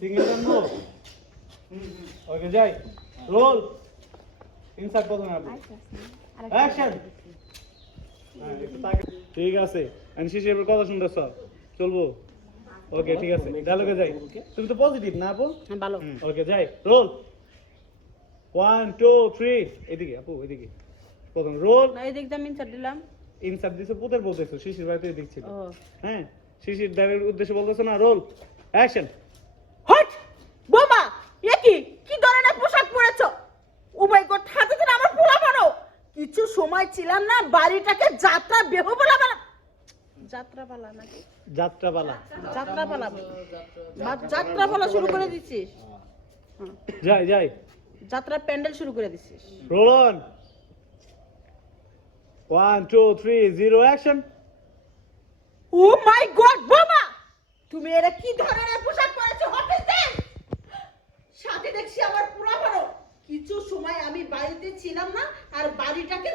Single জানব ওকে যাই। Role. Insert প্রথমে আপনি। অ্যাকশন ঠিক আছে। আমি কথা চলবো? ওকে ঠিক আছে। ডায়লগে যাই। তুমি তো পজিটিভ না আপু? হ্যাঁ ভালো। ওকে যাই। রোল ওয়ান টু থ্রি এদিকে আপু এদিকে। প্রথম রোল আমি ইনসার্ট দিলাম। ইনসার্ট দিছে পুতের বলতেছো শিশির বাড়িতে হ্যাঁ শিশির দাঁড়ের উদ্দেশ্যে বলতেছো না রোল অ্যাকশন হট! বোমা! এ কি? কি ধরনের পোশাক পরেছো? ও মাই গড হাতে তো আমার পোলা বানো! কিছু সময় ছিলাম না বাড়িটাকে যাত্রা বেহ বলা বানা যাত্রা পালা নাকি? যাত্রাপালা যাত্রা পালা যাত্রা পালা শুরু করে দিছিস? যাই যাই। যাত্রা প্যান্ডেল শুরু করে দিছিস। Roll on one two three zero action oh my god তুমি এরা কি ধরনের পোশাক পরেছো অফিসে? সাথে দেখছি আমার পুরা বড় কিছু সময় আমি বাড়িতে ছিলাম না, আর বাড়িটাকে